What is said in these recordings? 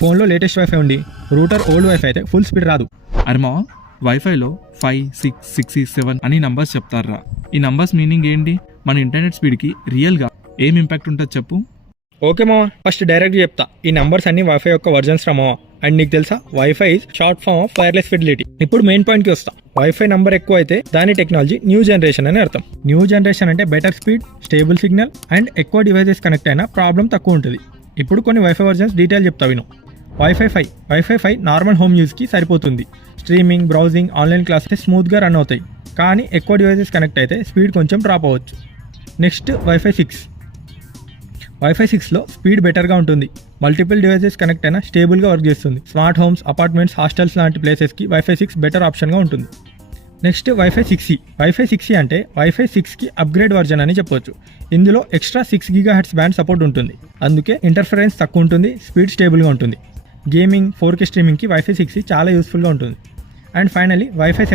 ఫోన్లో latest wifi ఉండి router old wifi అయితే ఫుల్ స్పీడ్ రాదు. అరే మా వైఫైలో 5, 6, 6, 7 అని నంబర్స్ చెప్తారా? ఈ నంబర్స్ మీనింగ్ ఏంటి? మన ఇంటర్నెట్ స్పీడ్కి రియల్గా ఏం ఇంపాక్ట్ ఉంటుంది చెప్పు. ఓకే మావా, ఫస్ట్ డైరెక్ట్ చెప్తా. ఈ నంబర్స్ అన్ని వైఫై యొక్క వర్జన్స్ రా మావా. అండ్ నీకు తెలుసా, wifi is short form of wireless fidelity. ఇప్పుడు మెయిన్ పాయింట్కి వస్తా. వైఫై నంబర్ ఎక్కువ అయితే దాని టెక్నాలజీ న్యూ జనరేషన్ అని అర్థం. న్యూ జనరేషన్ అంటే better speed, stable signal and ఎక్కువ డివైసెస్ కనెక్ట్ అయినా ప్రాబ్లం తక్కువ ఉంటుంది. ఇప్పుడు కొన్ని వైఫై వర్జన్స్ డీటెయిల్ చెప్తా విను. వైఫై 5 నార్మల్ హోమ్ యూస్కి సరిపోతుంది. స్ట్రీమింగ్, బ్రౌజింగ్, ఆన్లైన్ క్లాసెస్ స్మూత్గా రన్ అవుతాయి. కానీ ఎక్కువ డివైసెస్ కనెక్ట్ అయితే స్పీడ్ కొంచెం డ్రాప్ అవ్వచ్చు. నెక్స్ట్ వైఫై 6లో స్పీడ్ బెటర్గా ఉంటుంది. మల్టిపుల్ డివైసెస్ కనెక్ట్ అయినా స్టేబుల్గా వర్క్ చేస్తుంది. స్మార్ట్ హోమ్స్, అపార్ట్మెంట్స్, హాస్టల్స్ లాంటి ప్లేసెస్కి వైఫై 6 బెటర్ ఆప్షన్గా ఉంటుంది. నెక్స్ట్ వైఫై 6E అంటే వైఫై 6కి అప్గ్రేడ్ వర్జన్ అని చెప్పొచ్చు. ఇందులో ఎక్స్ట్రా 6 GHz బ్యాండ్ సపోర్ట్ ఉంటుంది. అందుకే ఇంటర్ఫరెన్స్ తక్కువ ఉంటుంది, స్పీడ్ స్టేబుల్గా ఉంటుంది. గేమింగ్, 4K స్ట్రీమింగ్కి వైఫై 6 చాలా యూస్ఫుల్గా ఉంటుంది. And finally wifi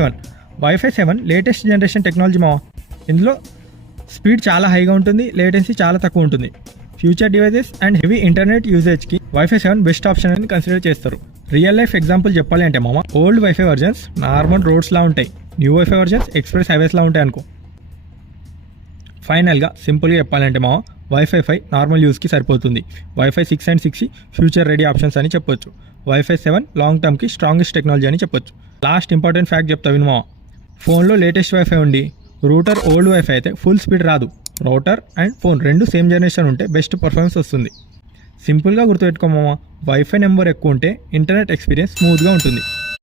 7 latest generation technology మావా. ఇందులో స్పీడ్ చాలా హైగా ఉంటుంది, లేటెన్సీ చాలా తక్కువ ఉంటుంది. Future devices and heavy internet యూజేజ్కి వైఫై 7 బెస్ట్ ఆప్షన్ అని కన్సిడర్ చేస్తారు. రియల్ లైఫ్ ఎగ్జాంపుల్ చెప్పాలి అంటే మామ, ఓల్డ్ వైఫై వర్జన్స్ నార్మల్ రోడ్స్లా ఉంటాయి, న్యూ వైఫై వర్జన్స్ ఎక్స్ప్రెస్ హైవేస్లా ఉంటాయి అనుకో. ఫైనల్గా సింపుల్గా చెప్పాలంటే మామ, వైఫై 5 నార్మల్ యూస్కి సరిపోతుంది. Wifi 6 and 6 future ready options అని చెప్పొచ్చు. వైఫై 7 లాంగ్ టర్మ్కి స్ట్రాంగెస్ట్ టెక్నాలజీ అని చెప్పొచ్చు. లాస్ట్ ఇంపార్టెంట్ ఫ్యాక్ట్ చెప్తా విను మామ. ఫోన్లో లేటెస్ట్ వైఫై ఉండి రూటర్ ఓల్డ్ వైఫై అయితే ఫుల్ స్పీడ్ రాదు. రౌటర్ అండ్ ఫోన్ రెండు సేమ్ జనరేషన్ ఉంటే బెస్ట్ పర్ఫార్మెన్స్ వస్తుంది. సింపుల్గా గుర్తుపెట్టుకోమా, వైఫై నెంబర్ ఎక్కువ ఉంటే ఇంటర్నెట్ ఎక్స్పీరియన్స్ స్మూత్గా ఉంటుంది.